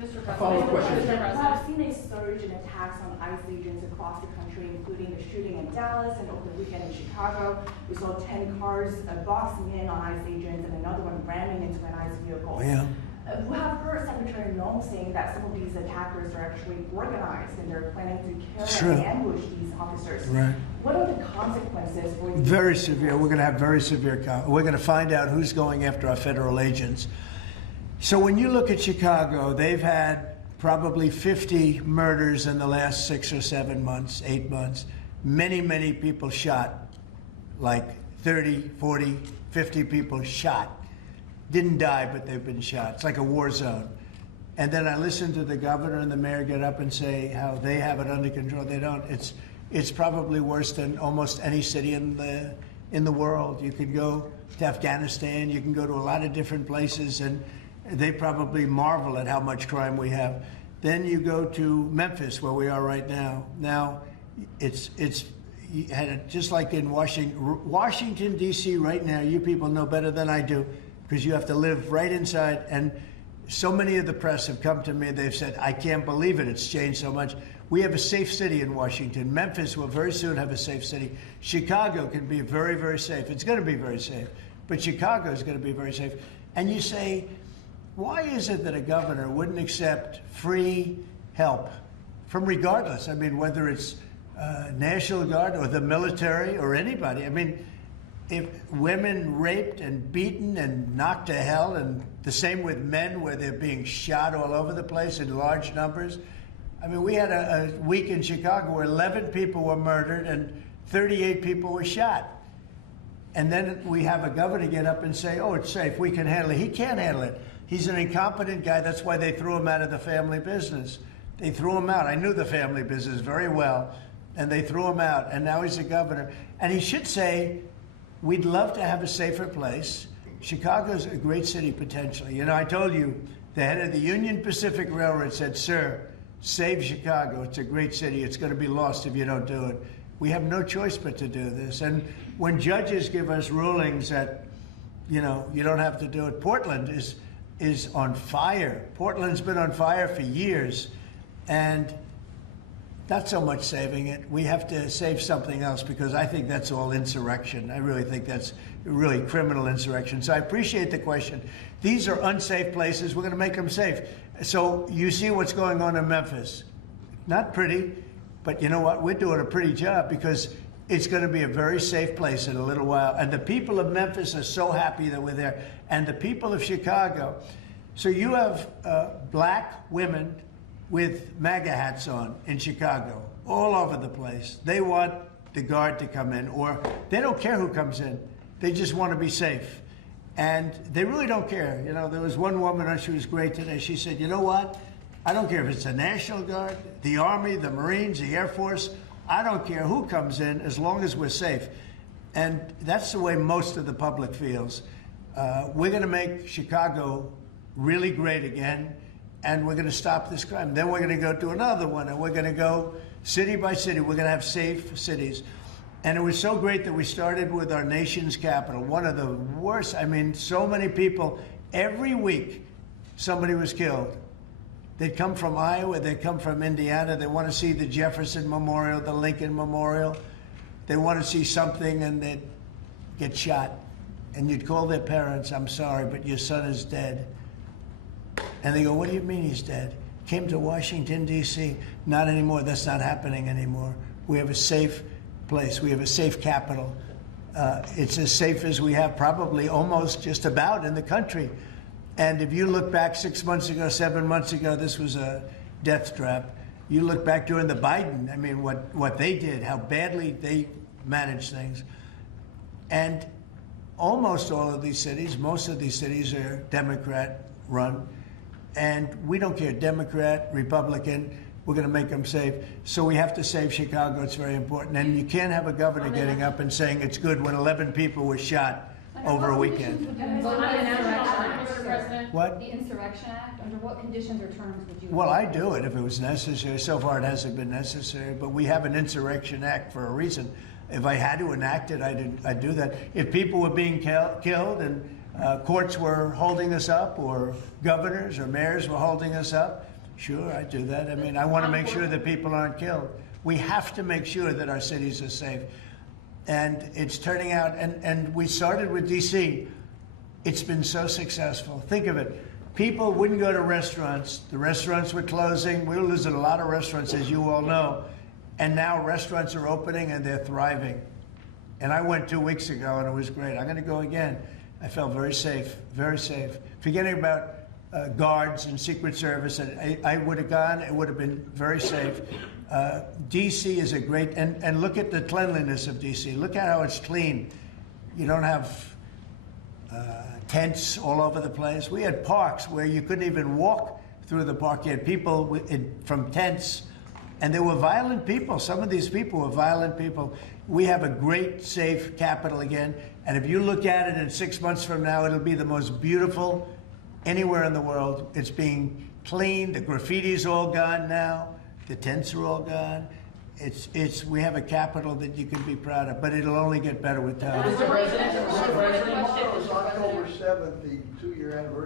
Mr. A follow-up President, question. Mr. We have President. seen a surge in attacks on ICE agents across the country, including the shooting in Dallas and over the weekend in Chicago. We saw 10 cars boxing in on ICE agents and another one ramming into an ICE vehicle. Yeah. We have heard Secretary Noem saying that some of these attackers are actually organized and they're planning to kill and ambush these officers. Right. What are the consequences for these? Very severe. We're going to have very severe. We're going to find out who's going after our federal agents. So when you look at Chicago, they've had probably 50 murders in the last 6 or 7 months, 8 months. Many, many people shot, like 30, 40, 50 people shot. Didn't die, but they've been shot. It's like a war zone. And then I listened to the governor and the mayor get up and say how they have it under control. They don't. It's probably worse than almost any city in the world. You can go to Afghanistan. You can go to a lot of different places, and they probably marvel at how much crime we have. Then you go to Memphis, where we are right now. Now, it's you had it just like in Washington D.C. right now. You people know better than I do, because you have to live right inside. And so many of the press have come to me. They've said, "I can't believe it. It's changed so much." We have a safe city in Washington. Memphis will very soon have a safe city. Chicago can be very, very safe. It's going to be very safe, but Chicago is going to be very safe. And you say, why is it that a governor wouldn't accept free help from regardless? I mean, whether it's National Guard or the military or anybody. I mean, if women raped and beaten and knocked to hell, and the same with men where they're being shot all over the place in large numbers. I mean, we had a week in Chicago where 11 people were murdered and 38 people were shot. And then we have a governor get up and say, oh, it's safe, we can handle it. He can't handle it. He's an incompetent guy. That's why they threw him out of the family business. They threw him out. I knew the family business very well, and they threw him out, and now he's a governor. And he should say, we'd love to have a safer place. Chicago's a great city potentially. You know, I told you, the head of the Union Pacific Railroad said, sir, save Chicago. It's a great city. It's going to be lost if you don't do it. We have no choice but to do this. And when judges give us rulings that, you know, you don't have to do it, Portland is on fire. Portland's been on fire for years, and not so much saving it. We have to save something else, because I think that's all insurrection. I really think that's really criminal insurrection. So I appreciate the question. These are unsafe places. We're going to make them safe. So you see what's going on in Memphis. Not pretty, but you know what? We're doing a pretty job, because it's going to be a very safe place in a little while. And the people of Memphis are so happy that we're there. And the people of Chicago. So you have black women with MAGA hats on in Chicago, all over the place. They want the guard to come in, or they don't care who comes in. They just want to be safe. And they really don't care. You know, there was one woman, she was great today. She said, you know what? I don't care if it's the National Guard, the Army, the Marines, the Air Force. I don't care who comes in, as long as we're safe. And that's the way most of the public feels. We're going to make Chicago really great again, and we're going to stop this crime. Then we're going to go to another one, and we're going to go city by city. We're going to have safe cities. And it was so great that we started with our nation's capital, one of the worst. I mean, so many people, every week somebody was killed. They'd come from Iowa, they'd come from Indiana, they want to see the Jefferson Memorial, the Lincoln Memorial. They want to see something, and they'd get shot. And you'd call their parents, I'm sorry, but your son is dead. And they go, what do you mean he's dead? Came to Washington, D.C. Not anymore. That's not happening anymore. We have a safe place. We have a safe capital. It's as safe as we have probably almost just about in the country. And if you look back 6 months ago, 7 months ago, this was a death trap. You look back during the Biden, I mean, what they did, how badly they managed things. And almost all of these cities, most of these cities are Democrat run. And we don't care, Democrat, Republican, we're going to make them safe. So we have to save Chicago. It's very important. And you can't have a governor getting up and saying it's good when 11 people were shot over a weekend. What? The Insurrection Act, under what conditions or terms would you? Well, I'd do it if it was necessary. So far it hasn't been necessary, but we have an Insurrection Act for a reason. If I had to enact it, I'd do that. If people were being killed and courts were holding us up, or governors or mayors were holding us up, sure, I'd do that. I mean, I want to make sure that people aren't killed. We have to make sure that our cities are safe. And it's turning out, and we started with D.C. It's been so successful. Think of it. People wouldn't go to restaurants. The restaurants were closing. We were losing a lot of restaurants, as you all know. And now restaurants are opening and they're thriving. And I went 2 weeks ago and it was great. I'm going to go again. I felt very safe, very safe. Forgetting about guards and Secret Service, and I would have gone, it would have been very safe. D.C. is a great, and look at the cleanliness of D.C. Look at how it's clean. You don't have tents all over the place. We had parks where you couldn't even walk through the park. You had people from tents, and there were violent people. Some of these people were violent people. We have a great, safe capital again, and if you look at it in 6 months from now, it'll be the most beautiful anywhere in the world. It's being cleaned. The graffiti's all gone now. The tents are all gone. We have a capital that you can be proud of, but it'll only get better with time. Mr. President, Tomorrow is October 7th, the 2-year anniversary